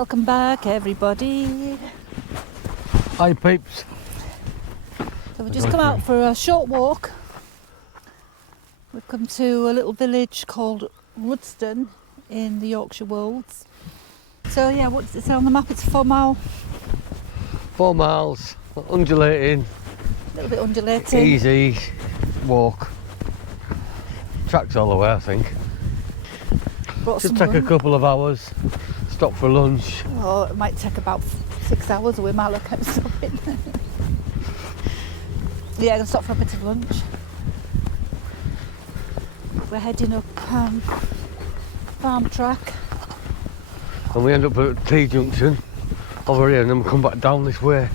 Welcome back, everybody. Hi peeps. So we've just come out for a short walk. We've come to a little village called Rudston in the Yorkshire Wolds. So yeah, what's it say on the map? It's a 4 mile. 4 miles, undulating, A little bit undulating. easy walk. Tracks all the way, I think. Brought Should some take a lunch. couple of hours. Stop for lunch. Oh, it might take about 6 hours, or we might look at stopping. Yeah, I'm gonna stop for a bit of lunch. We're heading up farm track. And we end up at T-junction over here, and then we come back down this way.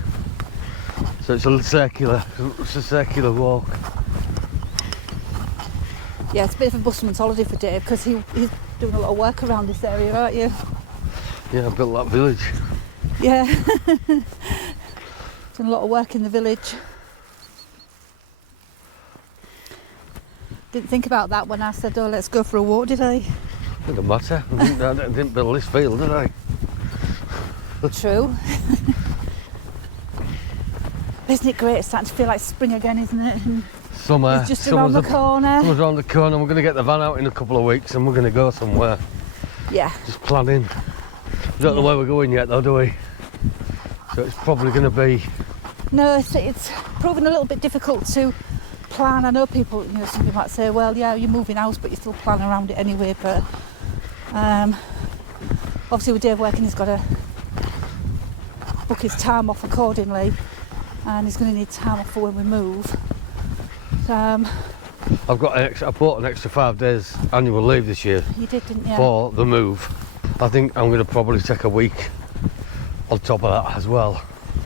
So it's a circular walk. Yeah, it's a bit of a busman's holiday for Dave because he's doing a lot of work around this area, aren't you? Yeah, I built that village. Yeah. Doing a lot of work in the village. Didn't think about that when I said, oh, let's go for a walk, did I? It doesn't matter. I didn't build this field, did I? True. Isn't it great? It's starting to feel like spring again, isn't it? And Summer. it's just around the corner. Summer's around the corner. We're going to get the van out in a couple of weeks and we're going to go somewhere. Yeah. Just planning. We don't know where we're going yet though, do we? So it's probably going to be... No, it's proving a little bit difficult to plan. I know people, some people might say, well, yeah, you're moving house, but you still plan around it anyway. But obviously with Dave working, he's got to book his time off accordingly, and he's going to need time off for when we move. I bought an extra 5 days annual leave this year. You did, didn't you? For the move. I think I'm going to probably take a week on top of that as well.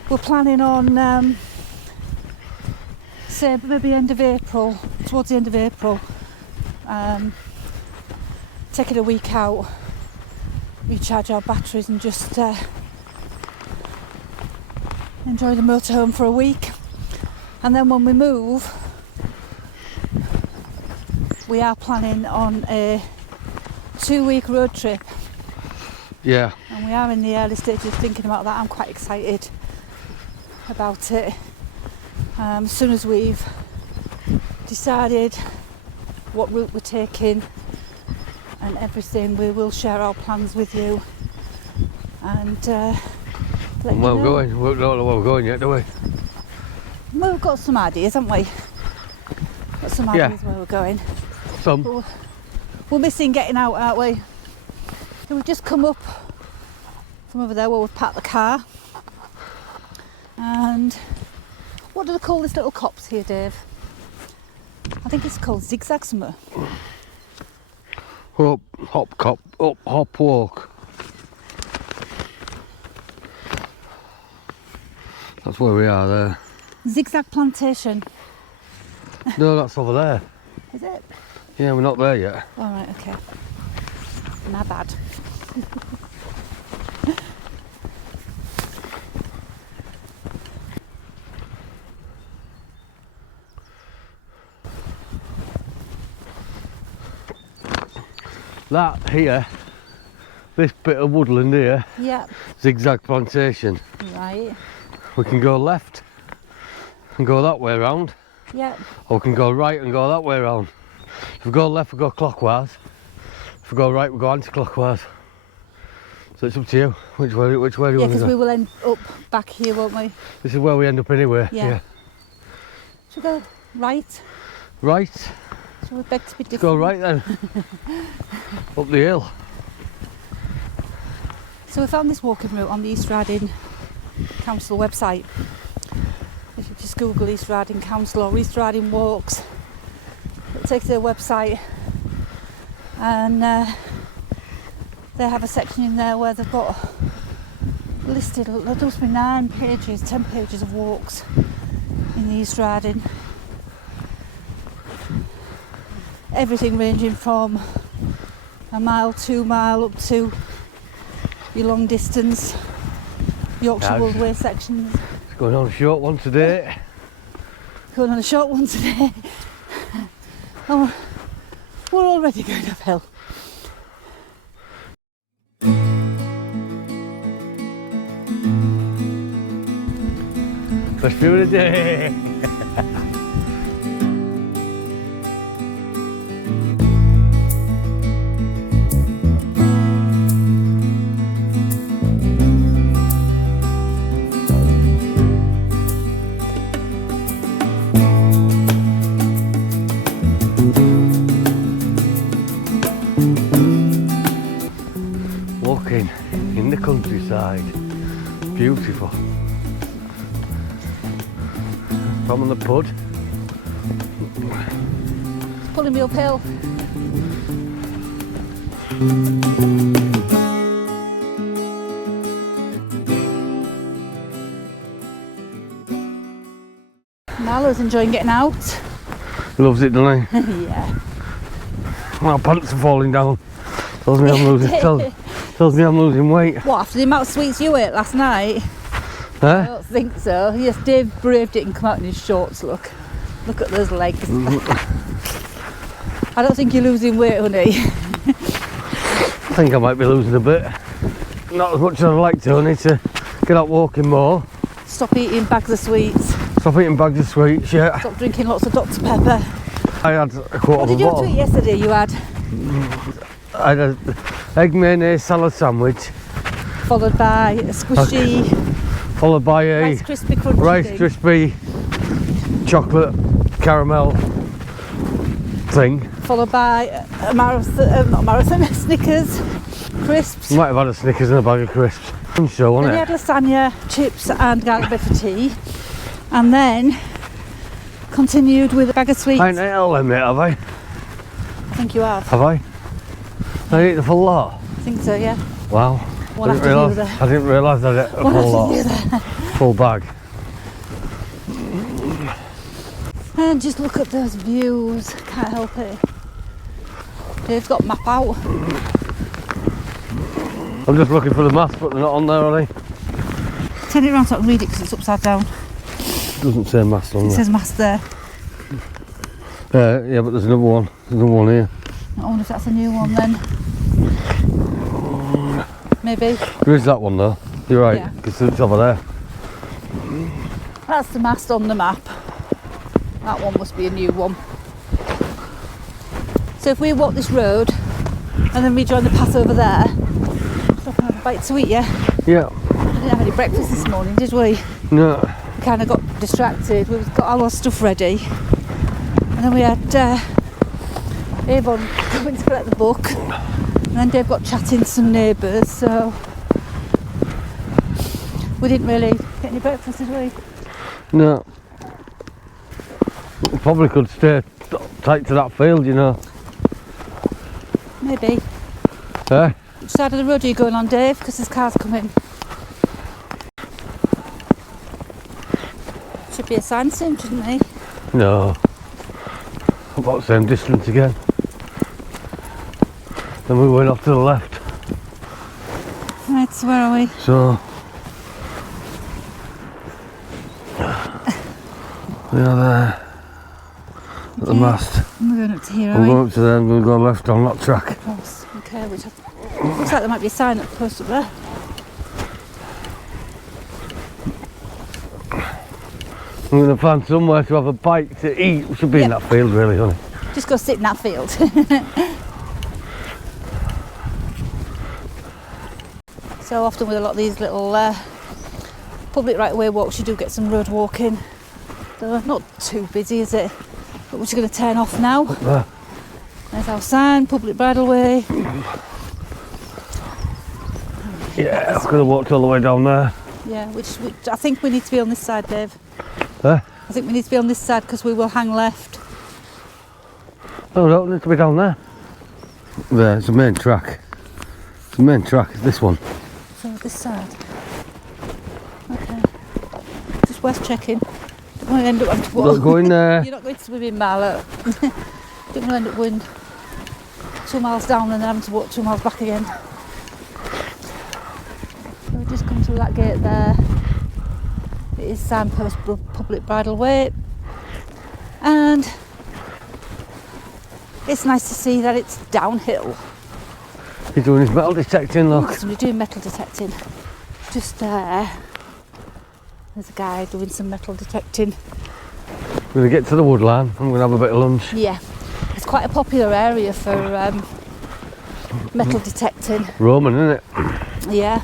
We're planning on, say, maybe end of April, towards the end of April, taking a week out, recharge our batteries and just enjoy the motorhome for a week. And then when we move, we are planning on a 2-week road trip. Yeah. And we are in the early stages of thinking about that. I'm quite excited about it. As soon as we've decided what route we're taking and everything, we will share our plans with you and let you Where we're know. going? We don't know where we're going yet, do we? Well, we've got some ideas, haven't we? Got some ideas where we're going. Some. But we're missing getting out, aren't we? So we've just come up from over there where we've parked the car. And what do they call this little copse here, Dave? I think it's called zigzag somewhere. Hop walk. That's where we are there. Zigzag plantation. No, that's over there. Is it? Yeah, we're not there yet. All right, okay. My bad. That here, this bit of woodland here, Yeah. zigzag plantation. Right. We can go left and go that way around, Yeah. or we can go right and go that way around. If we go left, we go clockwise. If we go right, we go anti-clockwise. So it's up to you. Which way do you Yeah, want to because go? we will end up back here, won't we? This is where we end up anyway. Yeah. Should we go right? Right. So we beg to be different. Go right then. Up the hill. So we found this walking route on the East Riding Council website. If you just Google East Riding Council or East Riding Walks, it'll take you to their website, and they have a section in there where they've got listed, there must be 9 pages, 10 pages of walks in the East Riding. Everything ranging from a mile, 2 mile, up to your long distance Yorkshire Wolds way sections. It's going on a short one today. Going on a short one today. Oh, we're already going uphill. Best view of the day. Walking in the countryside, beautiful. From on the pud. It's pulling me uphill. Marlo's enjoying getting out. He loves it, doesn't he? Yeah. My pants are falling down. Tells me I'm losing. Tells me I'm losing weight. What, after the amount of sweets you ate last night? I Huh? don't think so. Yes, Dave braved it and come out in his shorts, look. Look at those legs. I don't think you're losing weight, honey. I think I might be losing a bit. Not as much as I'd like to. I need to get out walking more. Stop eating bags of sweets. Stop eating bags of sweets, yeah. Stop drinking lots of Dr. Pepper. I had a quarter What of did a you bottle. eat yesterday? You had I had an egg mayonnaise salad sandwich, followed by a squishy followed by a Rice Krispie crunchy Rice thing. Krispie chocolate caramel thing. Followed by a marathon, not a marathon, Snickers, crisps. Might have had a Snickers and a bag of crisps. And so, Then wasn't we it? had lasagna, chips and garlic bread for tea. And then continued with a bag of sweets. I ain't ate all them, mate, have I? I think you have. Have I? I ate the full lot. I think so, yeah. Wow. One I after didn't the realise. other. I didn't realise I ate a One full after the lot. other. Full bag. And just look at those views. Can't help it. Dave's got map out. I'm just looking for the maths, but they're not on there, are they? Turn it around so I can read it because it's upside down. Doesn't say maths on It there. says maths there. Yeah, but there's another one. There's another one here. I wonder if that's a new one then. Maybe. There is that one though. You're right, Yeah. because it's over there. That's the mast on the map. That one must be a new one. So if we walk this road and then we join the path over there, stop and have a bite to eat, yeah? Yeah. We didn't have any breakfast this morning, did we? No. We kind of got distracted. We've got all our stuff ready. And then we had Avon coming to collect the book. And then Dave got chatting to some neighbours, so we didn't really get any breakfast, did we? No. We probably could stay tight to that field, you know. Maybe. Eh? Which side of the road are you going on, Dave? Because there's cars coming. Should be a sign soon, shouldn't they? No. About the same distance again. Then we went off to the left. Right, so where are we? So we are there at the mast. We're going up to here, are We're we? going up to there and we're going to go left on that track. Across. Okay, which looks like there might be a sign up post up there. We're going to find somewhere to have a bite to eat. We should be in Yep. that field really, honey. Just go sit in that field. So often with a lot of these little public right of way walks, you do get some road walking. They're not too busy, is it? But we're just going to turn off now. There. There's our sign, public bridle way. Yeah, I'm going to walk all the way down there. Yeah, which I think we need to be on this side, Dave. Huh? I think we need to be on this side because we will hang left. No, we don't need to be down there. There, it's the main track. It's the main track, it's this one. So this side. Okay. Just worth checking. Don't want to end up having to walk. Don't go in there. You're not going to swim in, Marlo. Don't want to end up going 2 miles down and then having to walk 2 miles back again. So we've just come through that gate there. It is signpost public bridle way. And it's nice to see that it's downhill. He's doing his metal detecting, look. Somebody doing metal detecting. Just there. There's a guy doing some metal detecting. We're going to get to the woodland. I'm going to have a bit of lunch. Yeah, it's quite a popular area for metal detecting. Roman, isn't it? Yeah.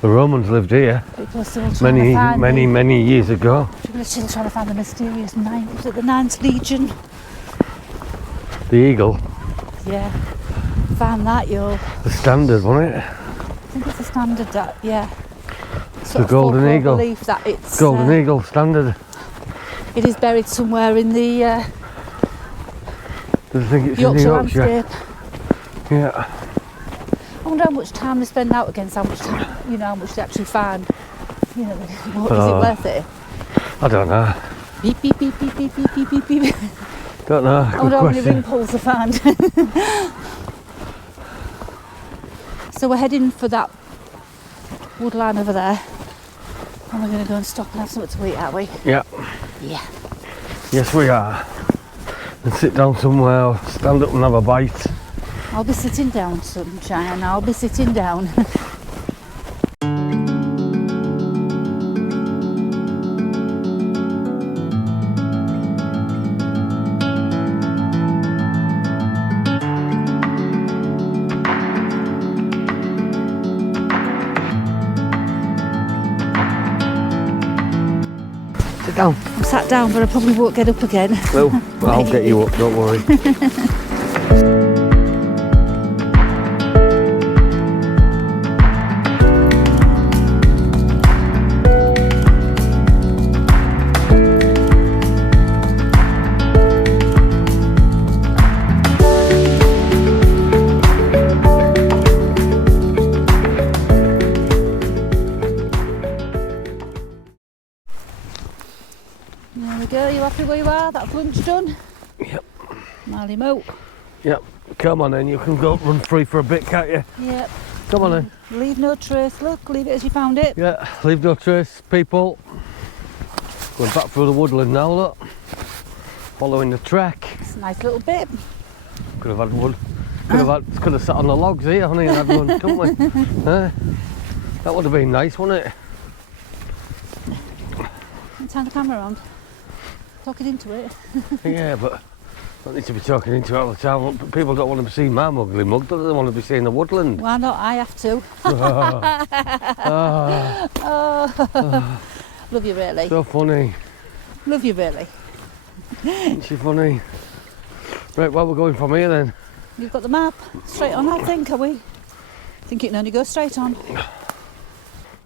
The Romans lived here People are still trying to find many years ago. People are still trying to find the mysterious ninth. Was it the 9th Legion? The eagle. Yeah. Found that, yo. The standard, wasn't it? I think it's the standard that, yeah. The golden eagle. Belief that it's Golden eagle standard. It is buried somewhere in the Do you think it's Yorkshire in the Yorkshire? landscape. Yeah. I wonder how much time they spend out against how much time, how much they actually find. Is it worth it? I don't know. Beep, beep, beep, beep, beep, beep, beep, beep, beep. Don't know. I wonder how many ring pulls they find. So we're heading for that woodline over there. And we're going to go and stop and have something to eat, aren't we? Yeah. Yeah. Yes, we are. And sit down somewhere, or stand up and have a bite. I'll be sitting down, sunshine. I'll be sitting down. Sit down. I'm sat down, but I probably won't get up again. Well, I'll get you up, don't worry. There we go, you happy where you are? That's lunch done? Yep. Marley Moat. Yep. Come on then, you can go run free for a bit, can't you? Yep. Come on then. Leave no trace, look, leave it as you found it. Yeah, leave no trace, people. Going back through the woodland now, look. Following the track. It's a nice little bit. Could have had one. Could have sat on the logs here, honey, and had one, couldn't we? That would have been nice, wouldn't it? Turn the camera on. Talking into it. Yeah, but I don't need to be talking into it all the time. People don't want to see my ugly mug, do they want to be seeing the woodland? Why not? I have to. Love you really. So funny. Love you really. Isn't she funny? Right, well, we're going from here then. You've got the map. Straight on, I think, are we? I think it can only go straight on.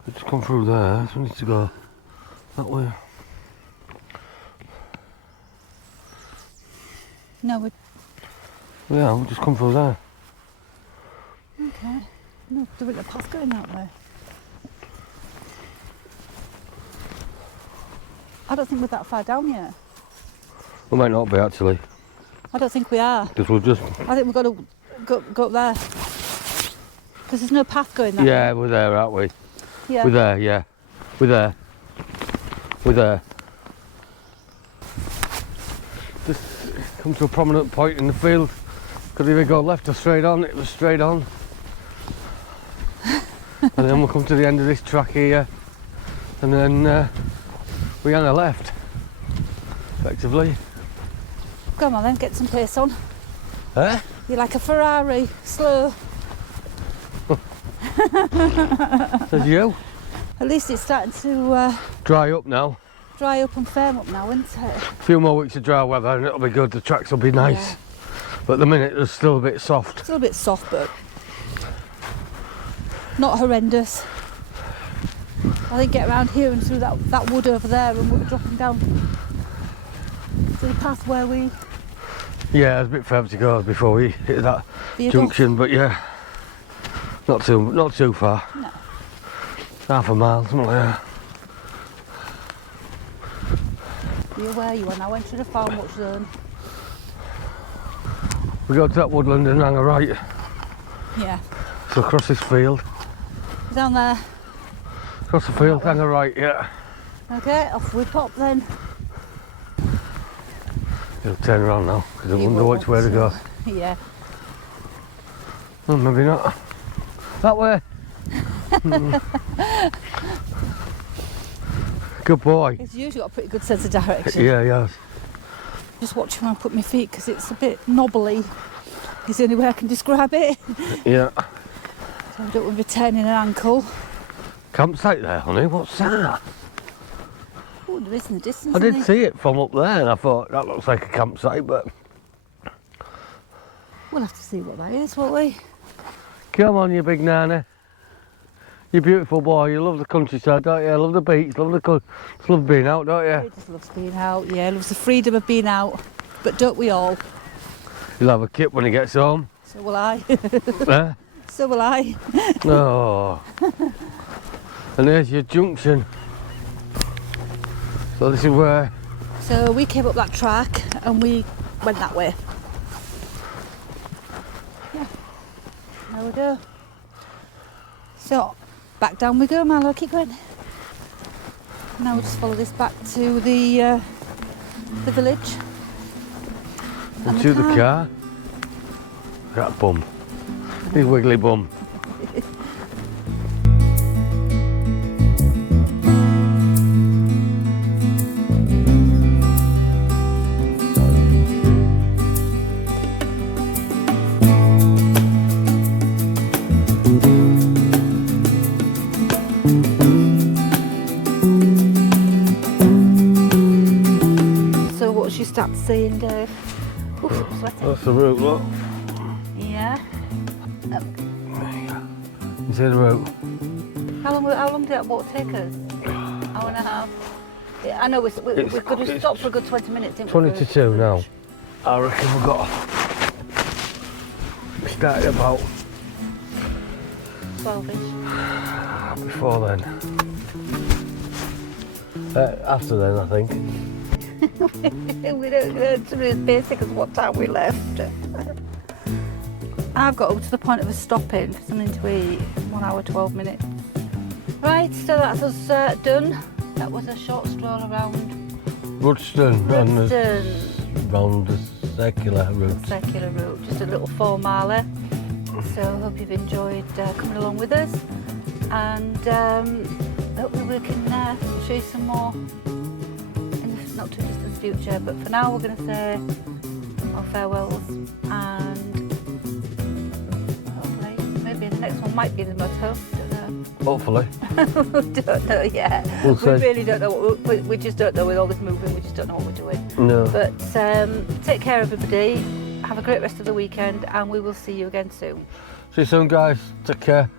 Let's come through there, so we need to go that way. No, Yeah, we'll just come through there. okay. No, there isn't a path going that way. I don't think we're that far down yet. We might not be actually. I don't think we are. Because we'll just. I think we've got to go up there. Because there's no path going that way. Yeah, we're there, aren't we? Yeah. We're there, yeah. We're there. We're there. Just come to a prominent point in the field. Could either go left or straight on. It was straight on. And then we'll come to the end of this track here. And then we hang a left. Effectively. Come on then, get some pace on. Eh? You're like a Ferrari, slow. Says you. At least it's starting to Dry up now. dry up and firm up now, isn't it? A few more weeks of dry weather and it'll be good. The tracks will be nice. Yeah. But at the minute it's still a bit soft. Still a bit soft, but not horrendous. I think get around here and through that wood over there, and we'll be dropping down to the path where we. Yeah, there's a bit further to go before we hit that veered junction, but yeah, not too far. No. Half a mile, something like that. Be aware you are now entering a farm watch zone. We go to that woodland and hang a right. Yeah. So across this field. Down there. Across the field, hang a right, yeah. Okay, off we pop then. It'll turn around now, because I You wonder will, which way to go. Yeah. Oh, maybe not. That way. Good boy. He's usually got a pretty good sense of direction. Yeah, he has. Just watch when I put my feet because it's a bit knobbly. It's the only way I can describe it. Yeah. So I don't want to be turning an ankle. Campsite there, honey. What's that? Oh, there is in the distance. I did isn't see it from up there, and I thought that looks like a campsite, but We'll have to see what that is, won't we? come on, you big nana. You beautiful boy. You love the countryside, don't you? Love the beach, love the just love being out, don't you? He just loves being out, yeah, loves the freedom of being out. But don't we all? He'll have a kip when he gets home. So will I. Eh? So will I. Oh. And there's your junction. So this is where... So we came up that track and we went that way. Yeah. There we go. So back down we go, Marlo, keep going. Now we'll just follow this back to the village. And to the car. That bum. His wiggly bum. So what should you start saying, Dave? Oof, I'm sweating. That's the route, look. Yeah. You see the route? How long did that walk take us? Hour and a half. Yeah, I know we could have stopped for a good 20 minutes, didn't we? 20 to 2 now. I reckon we've got... We started about... 12ish. Before then. After then, I think. We don't know something as basic as what time we left. I've got up to the point of us stopping for something to eat. 1 hour, 12 minutes. Right, so that's us done. That was a short stroll around Rudston. Rudston. Round the circular route. Circular route, just a little 4 miler. So I hope you've enjoyed coming along with us, and hopefully we can show you some more in the not too distant future. But for now, we're going to say our farewells, and hopefully maybe the next one might be the motorhome. Don't know. Hopefully. Don't know yet. We'll We see. really don't know. We just don't know with all this moving. We just don't know what we're doing. No. But take care, everybody. Have a great rest of the weekend, and we will see you again soon. See you soon, guys. Take care.